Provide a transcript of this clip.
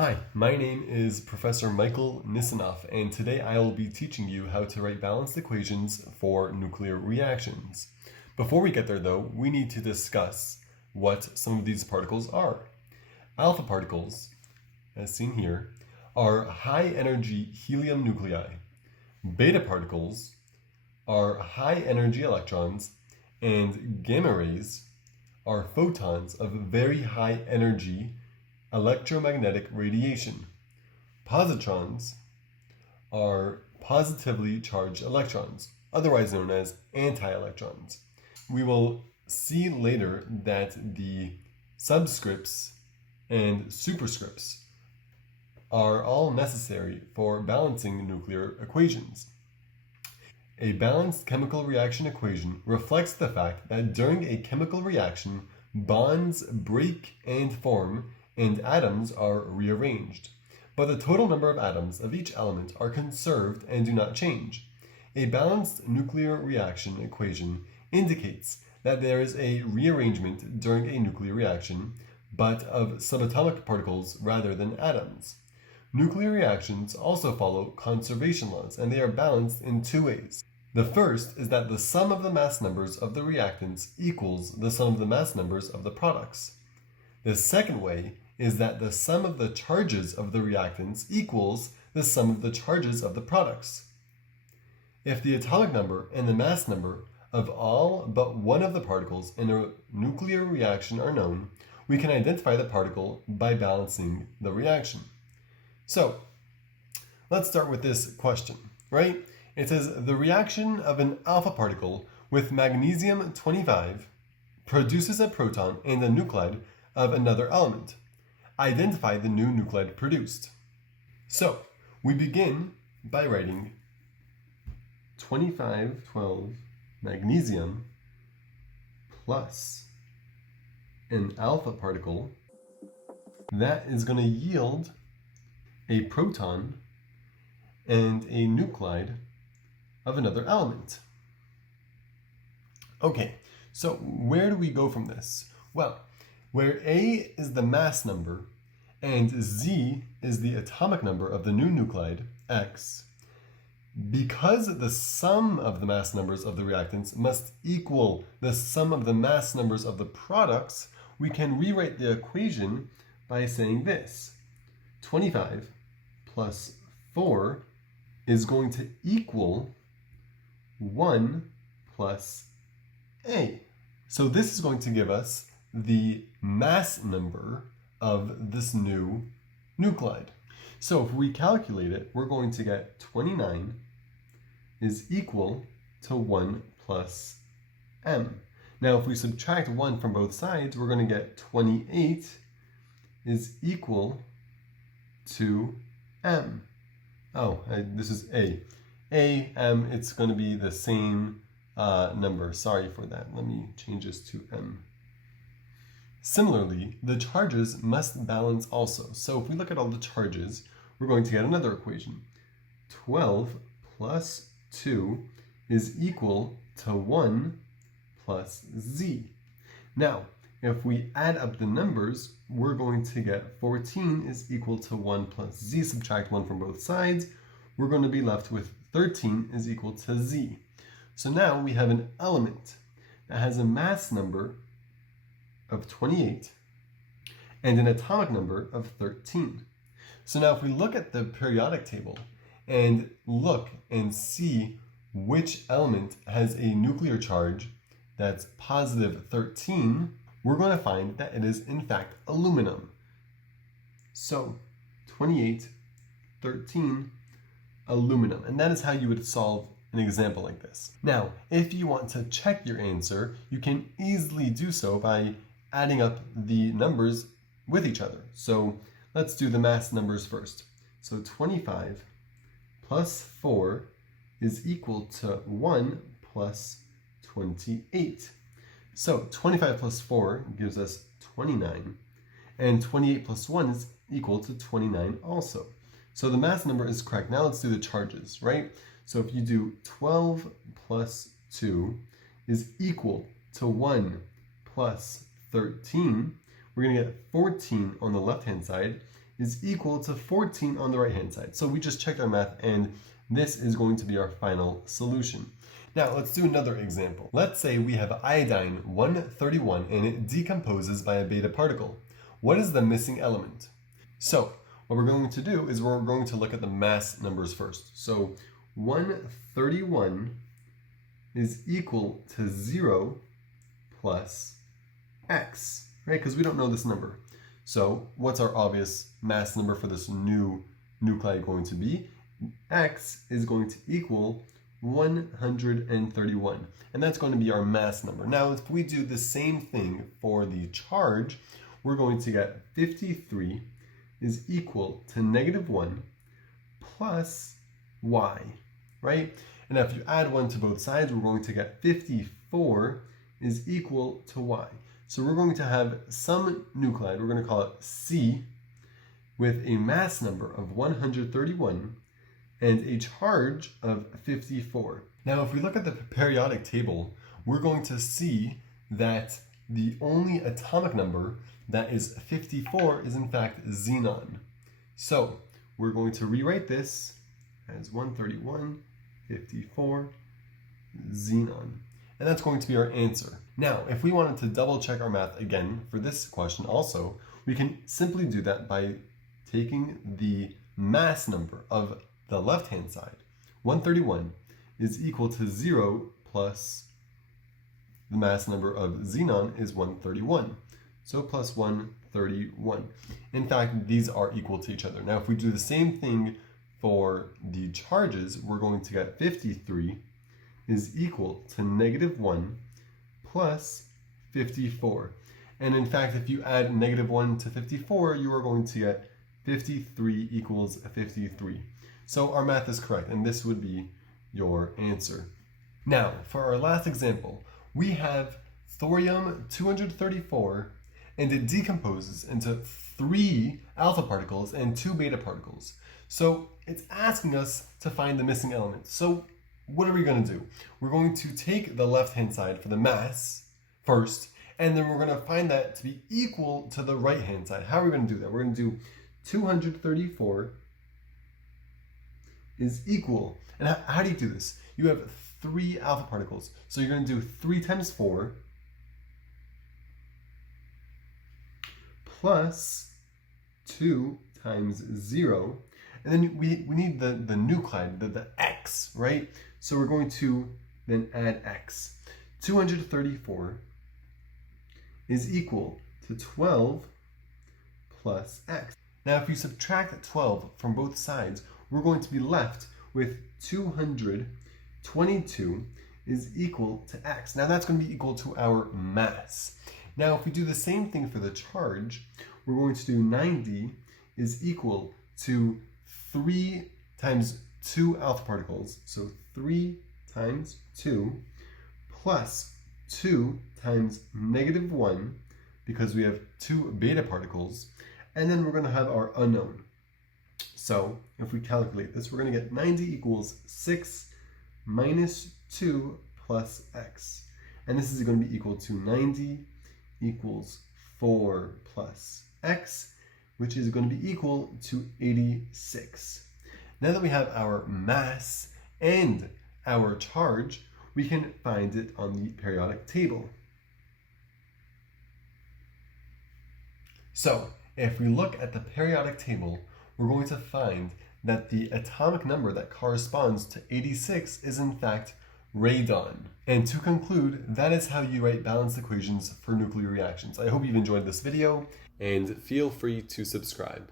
Hi, my name is Professor Michael Nisanoff, and today I will be teaching you how to write balanced equations for nuclear reactions. Before we get there though, we need to discuss what some of these particles are. Alpha particles, as seen here, are high-energy helium nuclei. Beta particles are high-energy electrons, and gamma rays are photons of very high energy electromagnetic radiation. Positrons are positively charged electrons, otherwise known as anti-electrons. We will see later that the subscripts and superscripts are all necessary for balancing nuclear equations. A balanced chemical reaction equation reflects the fact that during a chemical reaction, bonds break and form and atoms are rearranged, but the total number of atoms of each element are conserved and do not change. A balanced nuclear reaction equation indicates that there is a rearrangement during a nuclear reaction, but of subatomic particles rather than atoms. Nuclear reactions also follow conservation laws, and they are balanced in two ways. The first is that the sum of the mass numbers of the reactants equals the sum of the mass numbers of the products. The second way is that the sum of the charges of the reactants equals the sum of the charges of the products. If the atomic number and the mass number of all but one of the particles in a nuclear reaction are known, we can identify the particle by balancing the reaction. So, let's start with this question, right? It says the reaction of an alpha particle with magnesium-25 produces a proton and a nuclide of another element. Identify the new nuclide produced. So, we begin by writing 2512 magnesium plus an alpha particle. That is going to yield a proton and a nuclide of another element. Okay, so where do we go from this? Well, where A is the mass number and Z is the atomic number of the new nuclide, X, because the sum of the mass numbers of the reactants must equal the sum of the mass numbers of the products, we can rewrite the equation by saying this. 25 plus 4 is going to equal 1 plus A. So this is going to give us the mass number of this new nuclide. So if we calculate it, we're going to get 29 is equal to 1 plus M. Now if we subtract 1 from both sides, we're going to get 28 is equal to M. This is A. M, it's going to be the same number. Sorry for that. Let me change this to M. Similarly, the charges must balance also. So if we look at all the charges, we're going to get another equation. 12 plus 2 is equal to 1 plus Z. Now, if we add up the numbers, we're going to get 14 is equal to 1 plus Z. Subtract 1 from both sides. We're going to be left with 13 is equal to Z. So now we have an element that has a mass number of 28 and an atomic number of 13. So now if we look at the periodic table and look and see which element has a nuclear charge that's positive 13, we're going to find that it is in fact aluminum. So 28, 13, aluminum. And that is how you would solve an example like this. Now, if you want to check your answer, you can easily do so by adding up the numbers with each other. So let's do the mass numbers first. So 25 plus 4 is equal to 1 plus 28. So 25 plus 4 gives us 29, and 28 plus 1 is equal to 29 also. So the mass number is correct. Now let's do the charges, right? So if you do 12 plus 2 is equal to 1 plus 13, we're going to get 14 on the left-hand side is equal to 14 on the right-hand side. So we just checked our math, and this is going to be our final solution. Now let's do another example. Let's say we have iodine 131 and it decomposes by a beta particle. What is the missing element? So what we're going to do is we're going to look at the mass numbers first. So 131 is equal to 0 plus x, right? Because we don't know this number. So what's our obvious mass number for this new nuclei going to be? X is going to equal 131, and that's going to be our mass number. Now, if we do the same thing for the charge, we're going to get 53 is equal to -1 plus y, right? And if you add 1 to both sides, we're going to get 54 is equal to y. So we're going to have some nuclide, we're going to call it C, with a mass number of 131 and a charge of 54. Now, if we look at the periodic table, we're going to see that the only atomic number that is 54 is in fact xenon. So we're going to rewrite this as 131, 54, xenon. And that's going to be our answer. Now, if we wanted to double check our math again for this question also, we can simply do that by taking the mass number of the left-hand side. 131 is equal to 0 plus the mass number of xenon is 131. So plus 131. In fact, these are equal to each other. Now, if we do the same thing for the charges, we're going to get 53 is equal to -1 plus 54. And in fact, if you add -1 to 54, you are going to get 53 equals 53. So our math is correct, and this would be your answer. Now, for our last example, we have thorium-234, and it decomposes into 3 alpha particles and 2 beta particles. So it's asking us to find the missing element. So what are we going to do? We're going to take the left-hand side for the mass first, and then we're going to find that to be equal to the right-hand side. How are we going to do that? We're going to do 234 is equal, and how do you do this? You have 3 alpha particles, so you're going to do 3 times 4 plus 2 times 0, and then we need the nuclide, the x, right? So we're going to then add x. 234 is equal to 12 plus x. Now if you subtract 12 from both sides, we're going to be left with 222 is equal to x. Now that's going to be equal to our mass. Now if we do the same thing for the charge, we're going to do 90 is equal to 3 times 2 alpha particles, so 3 times 2 plus 2 times -1, because we have 2 beta particles, and then we're going to have our unknown. So if we calculate this, we're going to get 90 equals 6 minus 2 plus x. And this is going to be equal to 90 equals 4 plus x, which is going to be equal to 86. Now that we have our mass and our charge, we can find it on the periodic table. So if we look at the periodic table, we're going to find that the atomic number that corresponds to 86 is in fact radon. And to conclude, that is how you write balanced equations for nuclear reactions. I hope you've enjoyed this video, and feel free to subscribe.